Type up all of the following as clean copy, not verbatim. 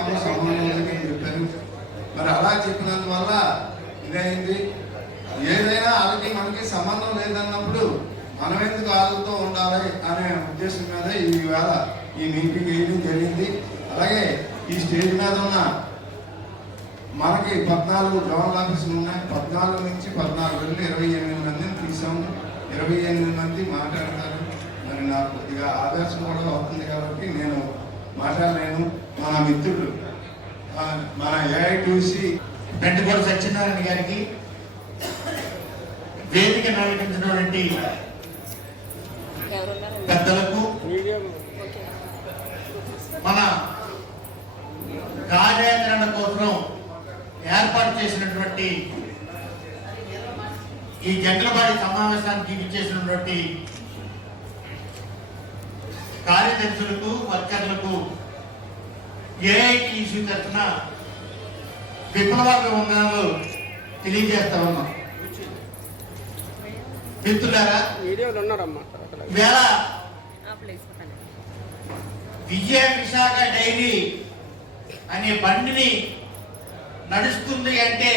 మాకు సంబంధం లేదని చెప్పారు. మరి అలా చెప్పినందువల్ల ఇదైంది. ఏదైనా వాళ్ళకి మనకి సంబంధం లేదన్నప్పుడు మనం ఎందుకు వాళ్ళతో ఉండాలి అనే ఉద్దేశం మీద ఈవేళ ఈ మీటింగ్ వేయడం జరిగింది. అలాగే ఈ స్టేజ్ మీద ఉన్న మనకి 14 జోనల్ ఆఫీసులు ఉన్నాయి. 14 నుంచి 14 వెళ్ళి 28 మందిని తీసాము. 28 మంది మాట్లాడతారు. మరి నాకు కొద్దిగా ఆదర్శం కూడా అవుతుంది కాబట్టి నేను మాట్లాడలేను. మన మిత్రులు మన ఏఐటీసీ పెంటకోట సత్యనారాయణ గారికి, వేదిక నడిపించినటువంటి పెద్దలకు, మన కార్యాచరణ కోసం ఏర్పాటు చేసినటువంటి ఈ జంగలబాడి సమావేశానికి ఇచ్చేసినటువంటి కార్యదర్శులకు, వర్కర్లకు ఏఐటీసీ తరఫున విప్లవాభివందనాలు తెలియజేస్తా ఉన్నాం. మిత్రులారా, వేళ విజయ విశాఖ డైరీ అనే బండిని నడుస్తుంది అంటే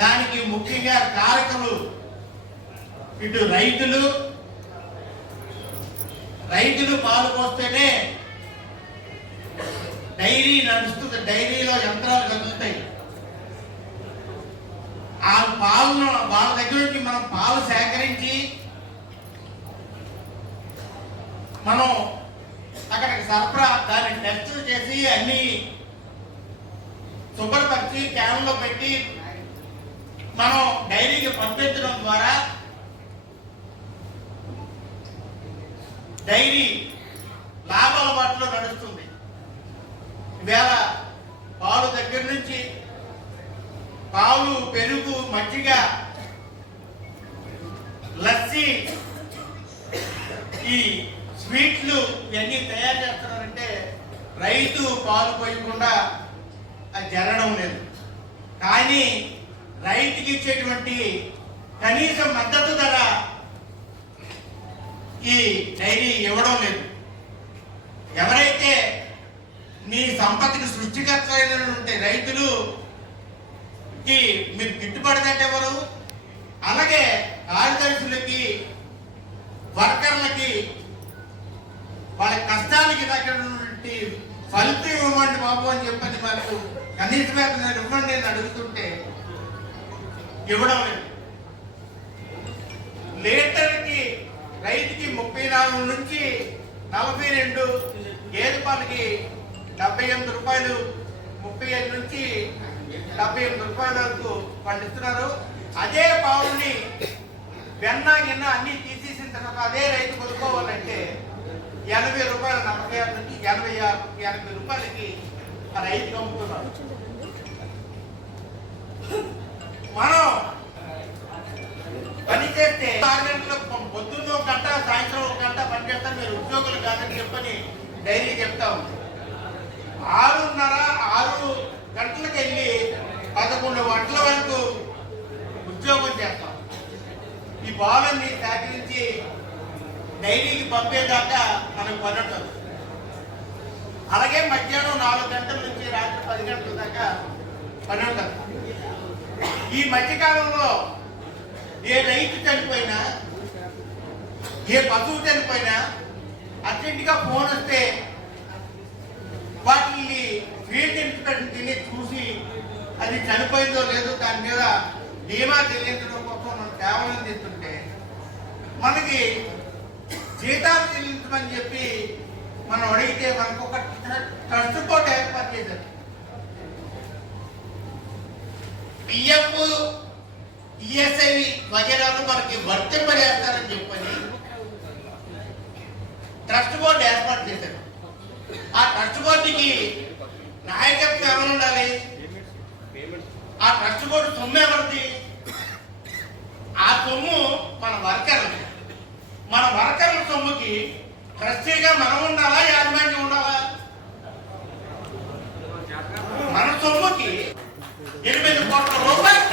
దానికి ముఖ్యంగా కారకులు ఇటు రైతులు పాలు పోస్తేనే డైరీ నడుస్తుంది. డైరీలో యంత్రాలు కదులుతాయి. ఆ పాలను వాళ్ళ దగ్గర నుంచి మనం పాలు సేకరించి మనం అక్కడికి సరఫరా, దాన్ని టెస్టులు చేసి అన్ని శుభ్రపరిచి క్యాన్లో పెట్టి మనం డైరీకి పంపించడం ద్వారా డైరీ లాభాల బాటలో నడుస్తుంది. ఈవేళ పాలు దగ్గర నుంచి పాలు, పెరుగు, మజ్జిగ, లస్సీ, ఈ స్వీట్లు ఇవన్నీ తయారు చేస్తున్నారంటే రైతు పాలు పోయకుండా అది జరగడం లేదు. కానీ రైతుకి ఇచ్చేటువంటి కనీస మద్దతు ధర ఈ డైరీ ఇవ్వడం లేదు. ఎవరైతే మీ సంపత్తికి సృష్టికర్త ఉంటే రైతులు మీరు గిట్టుబడి ఎవరు? అలాగే కార్యదర్శులకి, వర్కర్లకి వాళ్ళ కష్టానికి తగ్గటువంటి ఫలితం ఇవ్వమండి బాబు అని చెప్పని మనకు కనీస వేతనం ఇవ్వండి అని అడుగుతుంటే ఇవ్వడం లేదు. లీటర్కి రైతుకి 34 నుంచి 42, గేదె పాలకి 78 రూపాయలు, 35 నుంచి 78 రూపాయల వరకు పండిస్తున్నారు. అదే పావుని వెన్న గిన్న అన్ని తీసేసిన తర్వాత అదే రైతు కొనుక్కోవాలంటే 80 రూపాయలు, 46 నుంచి 80 రూపాయలకి ఆ రైతు అమ్ముతున్నారు. మనం పని చేస్తే 6 గంటలకు పొద్దున్న 1 గంట, సాయంత్రం 1 గంట పని చేస్తారు. మీరు ఉద్యోగులు కాదని చెప్పని డైలీ చెప్తా ఉంది. 6 గంటలకు వెళ్ళి 11 గంటల వరకు ఉద్యోగం చేస్తాం. ఈ బాలని సేకరించి డైరీకి పంపేదాకా మనకు పని ఉంటుంది. అలాగే మధ్యాహ్నం 4 గంటల నుంచి రాత్రి 10 గంటల దాకా పని ఉంటుంది. ఈ మధ్యకాలంలో ఏ రైతు చనిపోయినా, ఏ పశువు చనిపోయినా అర్జెంటుగా ఫోన్ వస్తే వాటిని ఫీల్డ్ ఇన్స్పెక్టర్ తిని చూసి అది చనిపోయిందో లేదో దాని మీద ధీమా చెల్లించడం కోసం మనం సేవలు అందిస్తుంటే మనకి జీతాలు చెల్లించమని చెప్పి మనం అడిగితే మనకు ఒక ట్రస్ట్ బోర్డు ఏర్పాటు చేశారు. పిఎఫ్, ఈఎస్ఐ వగేరాలు మనకి వర్తింపజేస్తారని చెప్పని ట్రస్ట్ బోర్డు ఏర్పాటు చేశారు. ఆ ట్రస్ట్ బోర్డుకి నాయకత్వం ఎవరు ఉండాలి? ఆ ట్రస్ట్ బోర్డు సొమ్ము ఎవరిది? ఆ సొమ్ము మన వర్కర్ల సొమ్ముకి ట్రస్టీగా మనం ఉండాలా, యాజమాన్యం ఉండాలా? మన సొమ్ముకి 8 కోట్ల రూపాయలు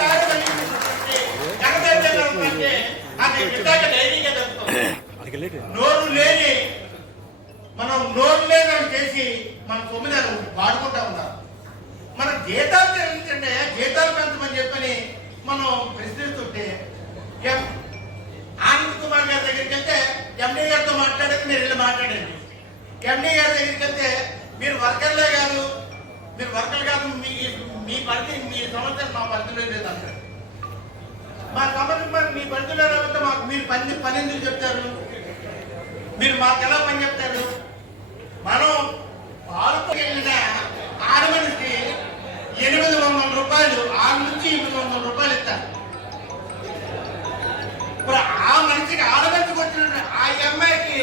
డైరీగా జరుగుతుంది. నోరు లేని మనం నోరు లేని మన సొమ్మిని వాడుకుంటా ఉన్నారు. మన జీతాలు చెల్లించండి, జీతాలు పెంచమని చెప్పని మనం ప్రశ్నిస్తుంటే ఆనంద్ కుమార్ గారి దగ్గరికి వెళ్తే ఎండీ గారితో మాట్లాడేది మీరు వెళ్ళి మాట్లాడండి. ఎండీ గారి దగ్గరికి వెళ్తే మీరు వర్కర్లే కాదు, మీరు వర్కర్లు కాదు, మీ పరిధి మీ సమస్య మా పరిధిలో లేదంటారు. మా సమస్య మీ పరిధిలో లేకపోతే మాకు మీరు పని ఎందుకు చెప్తారు? మీరు మాకు ఎలా పని చెప్తారు? మనం పాలకు వెళ్ళిన ఆడమనిషి 800 రూపాయలు, 6 నుంచి 800 రూపాయలు ఇస్తారు. ఇప్పుడు ఆ మనిషికి ఆడమనిషికి వచ్చిన ఆ అమ్మాయికి